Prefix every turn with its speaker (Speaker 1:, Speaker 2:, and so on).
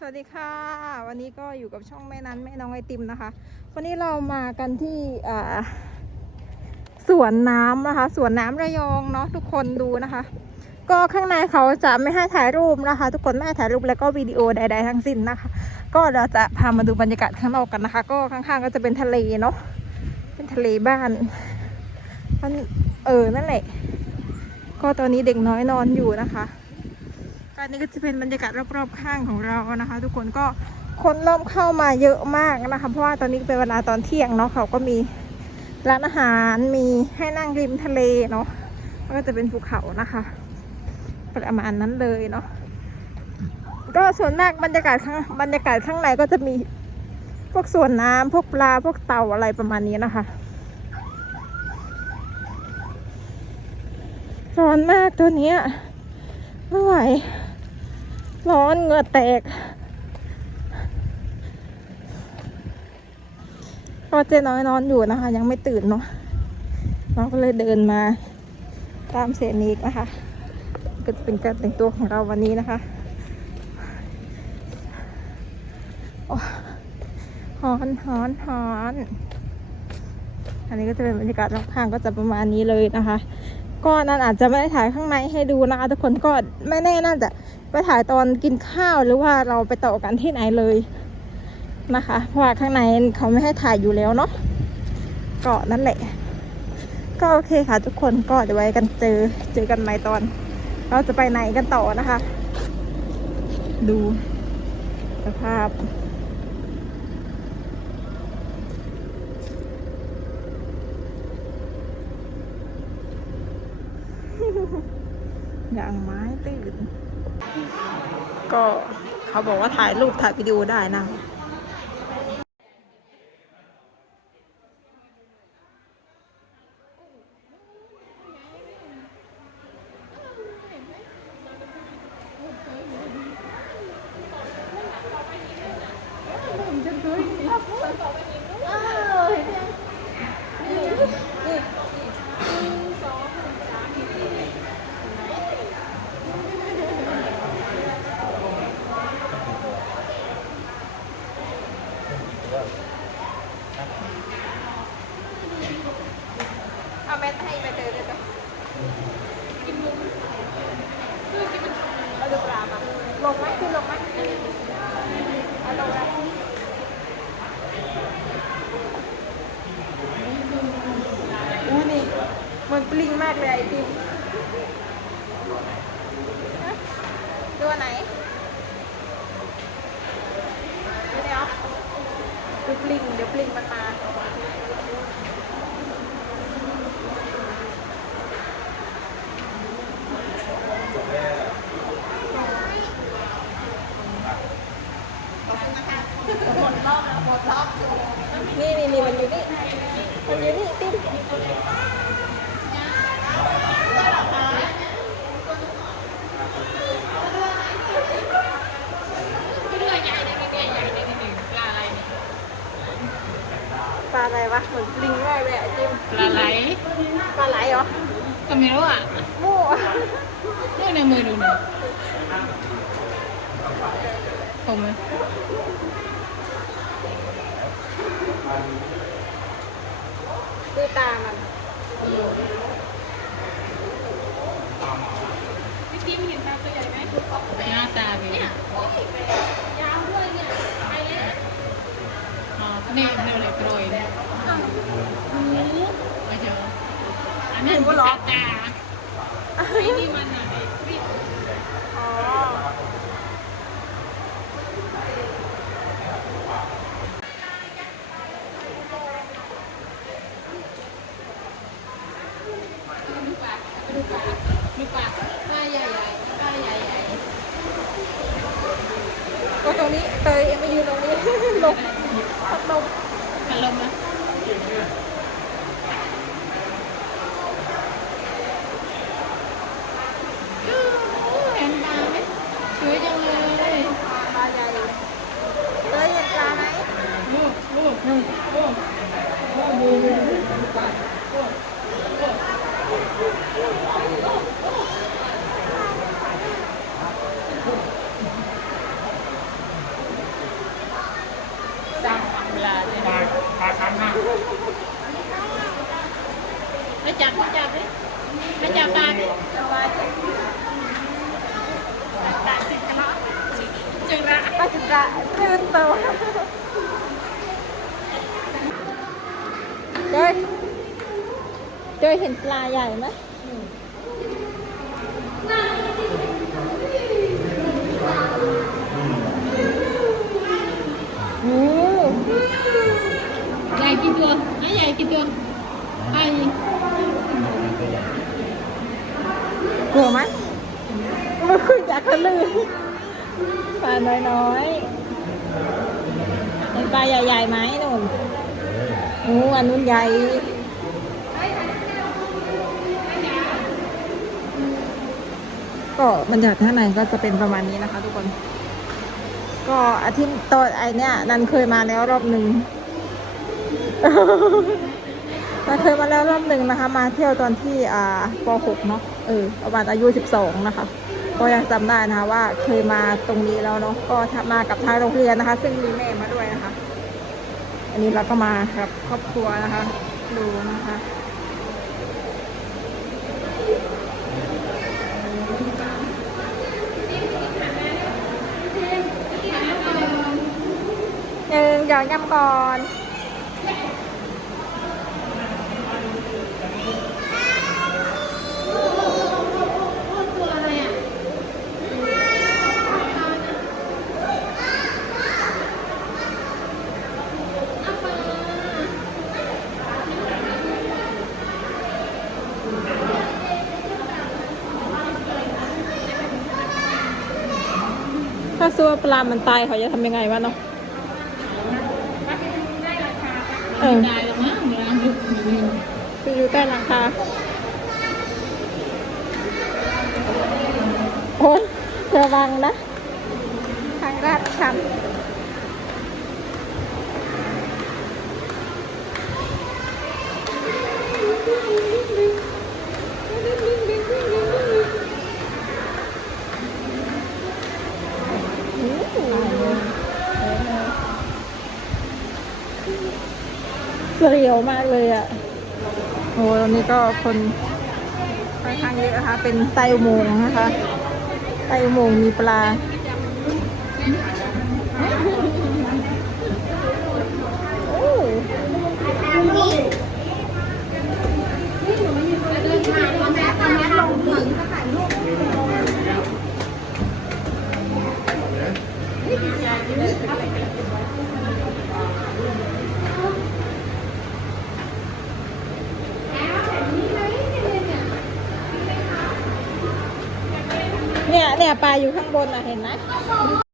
Speaker 1: สวัสดีค่ะ วันนี้ก็อยู่กับช่องแม่นั้นแม่น้องไอติมนะคะ วันนี้เรามากันที่สวนน้ำนะคะสวนน้ำระยองเนาะทุกคนดูนะคะ ก็ข้างในเขาจะไม่ให้ถ่ายรูปนะคะ ทุกคนไม่ให้ถ่ายรูปแล้วก็วิดีโอใด ๆ ทั้งสิ้นนะคะ ก็เราจะพามาดูบรรยากาศข้างนอกกันนะคะ ก็ข้างๆก็จะเป็นทะเลเนาะเป็นทะเลบ้านมันเออนั่นแหละ ก็ตอนนี้เด็กน้อยนอนอยู่นะคะ ก็อันนี้ก็จะเป็นบรรยากาศรอบๆข้างของเรานะคะ ทุกคนก็คนเริ่มเข้ามาเยอะมากนะคะ เพราะว่าตอนนี้เป็นเวลาตอนเที่ยงเนาะเขาก็มีร้านอาหารมีให้นั่งริมทะเลเนาะก็จะเป็นภูเขานะคะประมาณนั้นเลยเนาะก็ส่วนมากบรรยากาศข้างบรรยากาศข้างในก็จะมีพวกสวนน้ำพวกปลาพวกเต่าอะไรประมาณนี้นะคะร้อนมากตัวเนี้ยไม่ไหว ร้อนเหงื่อแตกก็เจ๊น้อยนอนอยู่นะคะ ยังไม่ตื่นเนาะน้องก็เลยเดินมา ตามเสนิกนะคะก็จะเป็นการแต่งตัวของเราวันนี้นะคะโอ้ฮอนฮอนฮอนอันนี้ก็จะเป็นบรรยากาศรอบข้างก็จะประมาณนี้เลยนะคะ ก็นั่นอาจจะไม่ได้ถ่ายข้างในให้ดูนะคะทุกคนก็ไม่แน่น่าจะ ไปถ่ายตอนกินข้าวหรือว่าเราไปต่อกันที่ไหนเลยนะคะ เพราะว่าข้างในเขาไม่ให้ถ่ายอยู่แล้วเนาะก็นั่นแหละ ก็โอเคค่ะทุกคนก็เดี๋ยวไว้กันเจอเจอกันใหม่ตอน เราจะไปไหนกันต่อนะคะ ดูสภาพอย่างไม้ตื่น ก็เขาบอกว่าถ่ายรูปถ่ายวิดีโอได้นะ เอาแม่ให้ไปเจอเลยจ้ะกินมุกเอาดูปลามาลงไหมคือลงไหมเอาลงไหมอู้นี่มันปลิงมากเลยไอติมฮะตัวไหนดูเดี๋ยวดูปลิงเดี๋ยวปลิงมันมา นี่นี่นี่มันอยู่นี่ มันอยู่นี่ติ๊ม ปลาอะไรวะเหมือนปลิงมากเลยอะจิ้ม
Speaker 2: ปลาไหล
Speaker 1: ปลาไหลเหรอ
Speaker 2: ก็ไม่รู้อะ
Speaker 1: หมู่อะ
Speaker 2: นี่ในมือดูหน่อยผมไหม
Speaker 1: ดูตามัน
Speaker 2: หน้าตาเป็นไงอ๋อนี่เนื้อเลยกรอยเนี่ยไม่เจออันนั้นคือตาตาไอ้นี่มันอะไร
Speaker 1: อ๋อ
Speaker 2: ดูปากดูปากดูปาปลาใหญ่ใหญ่ป้าใหญ่ใหญ่
Speaker 1: ก็ตรงนี้เตยมายืนตรงนี้ลมพัดลม
Speaker 2: อารมนะเห็นปลาไหมสวยจังเลย
Speaker 1: ปลาใหญ่เตยเห็นปลาไหม
Speaker 2: โอ้โหโอ้โหโอ้โห จับมาจับดิมาจับปลาดิปลาจิกกันเนาะจึงละ
Speaker 1: ป้าจุระ ชื่นโตเจ้ยเจ้ยเห็นปลาใหญ่ไหมโอ้
Speaker 2: ใหญ่กี่ตัวไอ้ใหญ่กี่ตัวไอ้
Speaker 1: กลัวไหมมันขึ้นจากทะเลปลาน้อยๆ เห็นปลาใหญ่ๆไหมหนุ่นโอ้อันนู้นใหญ่ก็บรรยากาศข้างในก็จะเป็นประมาณนี้นะคะ ทุกคน ก็อาทิตย์ตอนไอเนี้ยนันเคยมาแล้วรอบหนึ่งนันเคยมาแล้วรอบหนึ่งนะคะ มาเที่ยวตอนที่อ่าป .6 เนาะเออประมาณอายุ 12 นะคะ ก็ยังจำได้นะคะว่าเคยมาตรงนี้แล้วเนาะก็มากับทางโรงเรียนนะคะ ซึ่งมีแม่มาด้วยนะคะ อันนี้เราก็มากับครอบครัวนะคะ ดูนะคะหนึ่งหยอดยำก่อน
Speaker 2: ตัวอะไรอะ
Speaker 1: ถ้าซัวปลา มันตายเขาจะทำยังไงวะเนาะเออ
Speaker 2: ได้รอมั้งเวลาดึกมี
Speaker 1: ไปอยู่ใต้หลังคาโอ้ระวังนะ ทางราดชัน เสียวมากเลยอะโอ้ตอนนี้ก็คนค่อนข้างเยอะนะคะ เป็นไตอุโมงค์นะคะไตอุโมงค์มีปลา เนี่ยปลาอยู่ข้างบนนะเห็นไหม